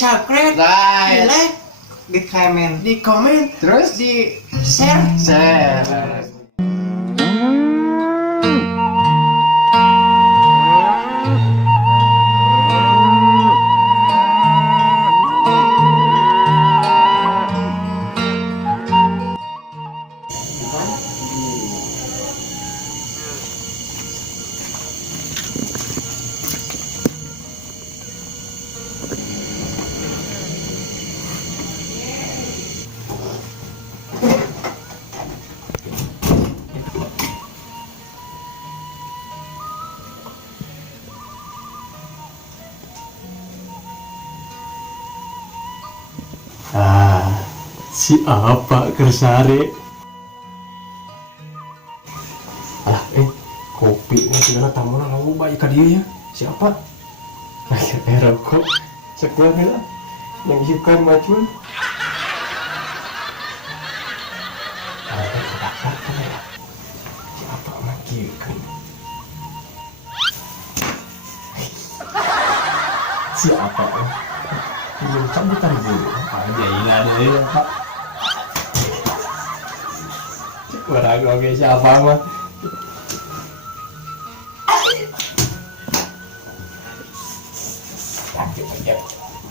subscribe, Right. di like, Di komen. di komen, Terus di share. share. Si apa kersare? Alah, kopi nih segala tamu lah ngomong baik ke dia ya. Siapa? Rokok. Sekuat lah. Yang hidupkan macun. Siapa makikan? Siapa? Belum cabutan dulu. Aja ini ada ya Pak. Orang oke siapa mah?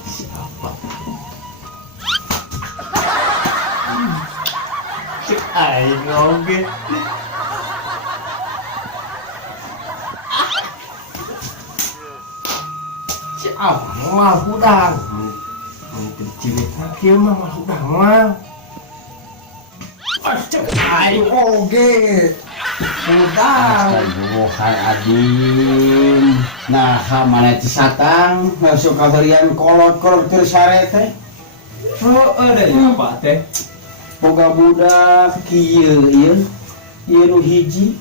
Siapa? Cek aing oke. Siapa mah udang? Cilik mah kieu mah udang mah. Cek aing oge. Udang. Astagfirullahaladzim. Nah, mana ti satang masuk kaherian kolot-kolot keur sare teh. Dari apa teh? Boga budak kieu ieu. Ieu nu hiji.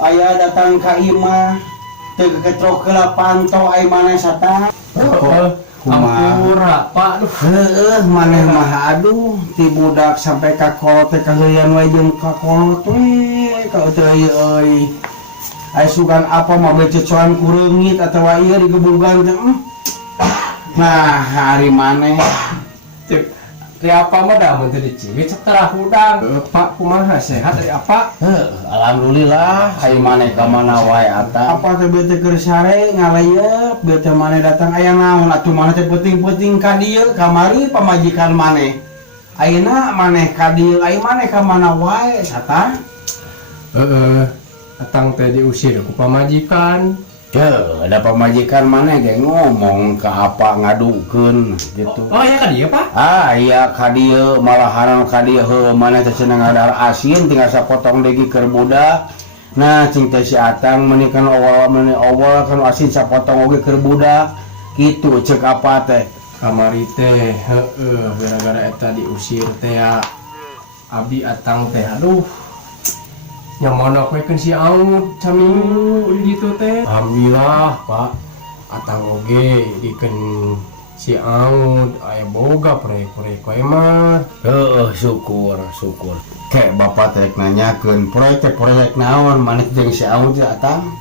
Aya datang ka imah teu ketrok heula pantau ai maneh satang. Ampura, Pak. Heeh, maneh mah aduh ti budak sampai ka kolot teh kaheuyan wae jeung ka kolot we ka teu euy. Ai sugan apa mah bececoan ku reungit atawa ieu digebugan teh. Nah, hari maneh Di apa mah dah mun teu dicibit setelah udang. Pak kumaha sehat dari apa? Alhamdulillah ai maneh ka mana wae ata. Apa teh beuteung keur sare ngaleuyeub beuteung maneh datang aya naon atuh maneh teh penting-penting ka dieu kamari pamajikan maneh. Ayeuna maneh ka dieu ai maneh ka mana wae satang. Atang teh diusir ku pamajikan. Ada pamajikan maneh ge ngomong ka apa ngadukeun gitu. Oh ya kan dia Pak? Iya ka dieu malahan ka dieu heuh maneh teh cenah ngadar asin tinggal sapotong degi keur budak. Nah cing teh si Atang meuni kan awal kan asin sapotong oge keur budak. Kitu ceuk apa teh. Kamari teh gara-gara eta diusir teh ya. Abi Atang teh aduh. Nyamanok we keun si Aud saminggu di ditu teh. Alhamdulillah Pak. Atang oge dikeun si Aud aya boga proyek-proyek we mah. Syukur. Kayak bapak teh nanyakeun proyek naon maneh jeung si Aud ya Atang?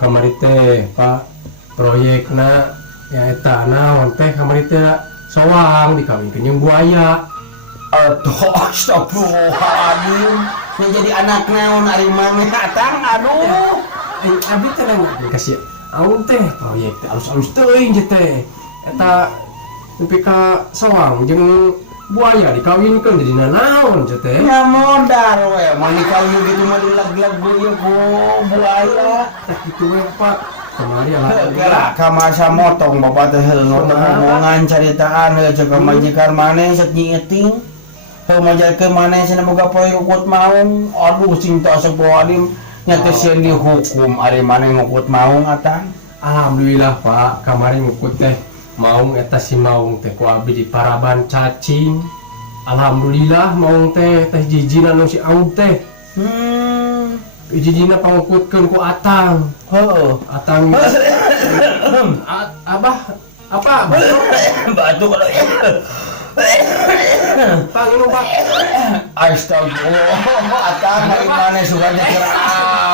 Kamari teh Pak proyekna ya eta naon teh kamari teh soang dikawinkeun jeung buaya. Aduh, astagfirullahaladzim. Yang jadi anak naon ari maneh Atang, aduh. Abi teh nanya kasih Aud teh proyek teh alus-alus teuing je teh. Eta nepi ka soang jeung buaya dikawinkeun jadi naon je teh. Ya modal we, mun dikawin gitu mah dilag-lag beuyeuk ku buaya. Tah kitu we Pak. Kamari Lah ka masa motong bapak teh ngotong omongan caritaan ceuk ka majikan maneh sok nyieting. Heuh majalkeun maneh cenah boga poe ukut maung. Aduh cinta astagfirullahaladzim. Nya teh sieun dihukum ari maneh ngukut maung Atang. Alhamdulillah Pak, kamari ngukut teh maung eta si maung teh ku abi di paraban cacing. Alhamdulillah maung teh jijina nu si Aud teh. Jijina pangukutkeun ku Atang. Heuh. Atang Abah apa? Batuk. Pak, minum Pak. Astagfirullah, Atang dari mana suka keur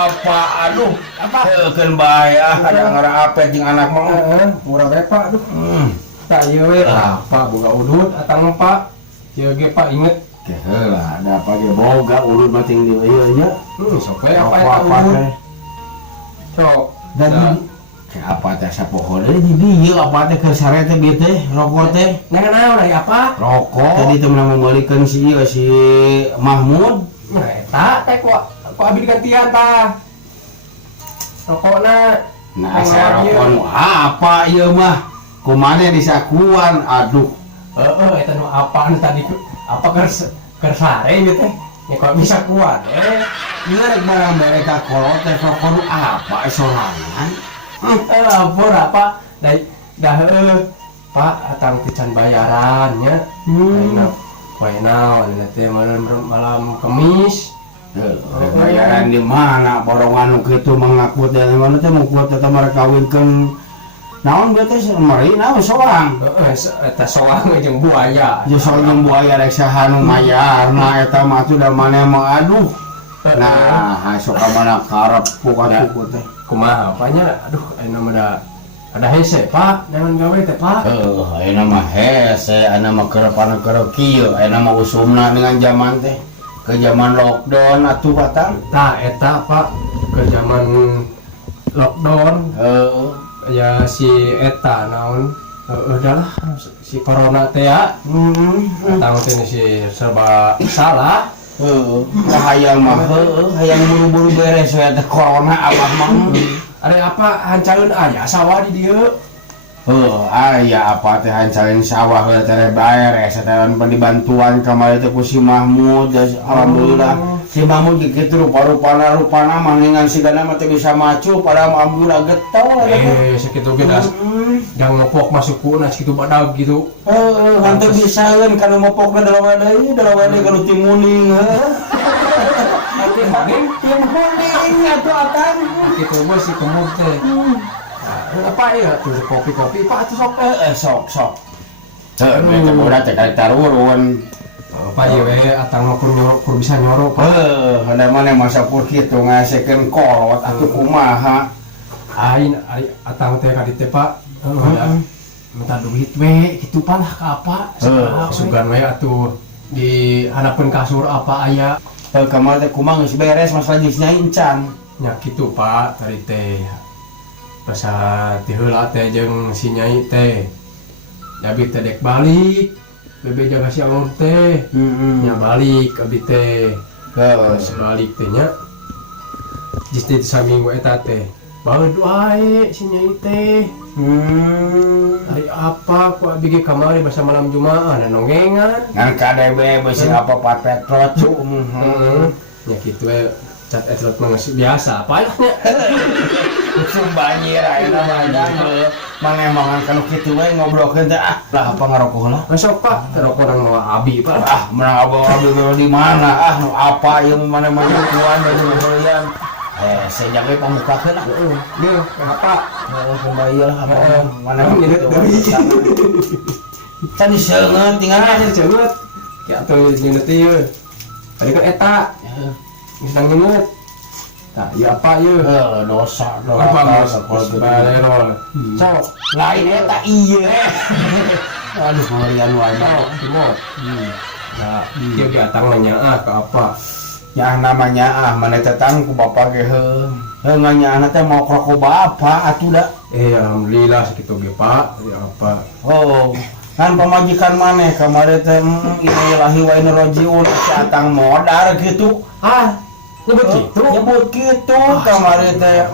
apa aduh apa kan bahaya ada ngara apa jeung anak mah murah we Pak aduh tak ieu we apa boga udut atang Pak ieu ge Pak inget heula ada apa ge boga ulun mah ting dieu nya sok we apa eta udut sok dan kayak apa teh sapoho deui di dieu apa teh keur sare teh bieu teh rokok teh ngan naon aya apa rokok tadi teh meunang membalikeun si ieu si Mahmud nah eta teh kok abi gantian tah rokokna nah saya rokok nu apa ieu mah kumaha disakuan aduh eta nu apa tadi apa keur sare ieu teh nya kok bisa kuat ieu rek barang mereka kolot teh rokok nu apa sorangan lapor apa dah Pak atang pican bayaran nya poe naon teh malam Kamis bayaran di mana borongan nu kitu mengaku teh mana teh mau teh mereka kawinkeun naon beuh teh mari naon soang eta soang jeung buaya jeung soang jeung buaya rek saha nu mayarna eta mah tuh da maneh mah aduh nah sok ka mana karep pukat teh kumaha apanya aduh ayeuna mah ada hese Pak jangan gawe teh Pak ayeuna mah hese ayeuna mah kerep kieu ayeuna mah usumna dengan zaman teh ke zaman lockdown atuh batang tah eta Pak ke zaman lockdown ya si eta naon udahlah si corona teh ya tahu teh si serba salah hayang mah hayang buru-buru beres we teh corona abah mah ada apa hancareun aya sawah di dieu aya apa teh hancareun sawah we teh beres eta bantuan kamari teh ku si Mahmud alhamdulillah si Mahmud ge kitu rupa-rupana manengan sigana mah teh bisa macu padahal alhamdulillah getol sakitu ge jang ngopok masukuna sakitu badag gitu hanteu bisaeun kana ngopokna dalam wadah kana timuning timuning atuh atang kitu mah si kemud teh apa ya tuh kopi Pak atuh sok eta boda teh kali tarurun apa ye we atang kur bisa nyoro Pak ada mana masa pur kitu ngasekeun kolot atuh kumaha ain atang teh ka dieu Pak minta duit we kitu Pak lah ka apa sugan we atuh di hadapan kasur apa aya kamar teh kumaha geus beres masalah geus nyaincan nya kitu Pak tadi teh basa ti heula teh jeung si nyai teh abi teh dek balik bebe jaga si alur teh nya balik abi teh balik teh nya jis teh saminggu eta teh bae wae si nyai teh hari apa ku abi ge kamari basa malam Jumaah nongengan ngan KDB beusi apa Pak Petro nya kitu we cat etrot mah biasa apa nya usum banjir ayeuna mah mangemangan kana kitu we ngobrolkeun teh lah apa ngarokok lah masuk Pak rokok nang mawa abi Pak menang abi di mana nu apa ieu mana-mana kuan dari heulian sejak we pamukakeun lah deui apa kembali lah apa mana can diseungeut tinggal diseungeut ya atuh jeung teh ieu tadi kan eta geus ngeungeut tah ieu apa ieu dosa apa balero sok lain eta ieu aduh ngerian wae timot nah ieu ge atang nanya ka apa ya namanya mana tetang ku bapak ge nganya teh mau kroko bapak atuh da alhamdulillah sakitu ge Pak ya apa kan pamajikan maneh kamari teh innalillahi wa inna ilaihi raji'un atang modar kitu nyebut kitu kamari teh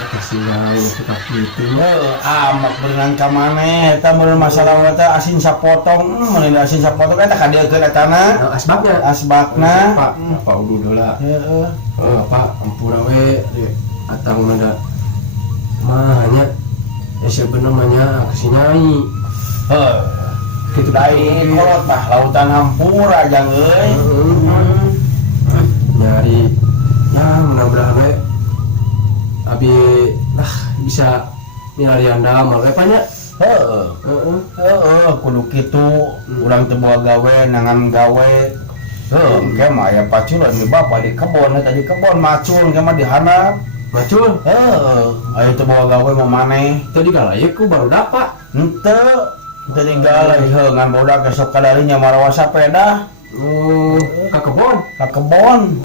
kasihan kita kitu amak berenang ka maneh eta mun masalah teh asin sapotong mun asin sapotong eta kadeukeun etana asbakna Pak apa udu heula Pak ampura we atang manda mah nya sebenarnya mah nya ka si nyai kitu dae kolot mah lautan hampura jang euy nyari ya mudah-mudahan we abi lah bisa nyarian damel we panya kudu kitu urang teu boga gawe nangan gawe Kemah ya paculan di bapak di kebon tadi kebon macul kemah dihanap. Macul, Ayo itu bawa gawe mau maneh. tadi galaya ku baru dapat. Ente tinggal ngan bodak esok kadarinya marawa sapeda Ka kebon. ka kebon.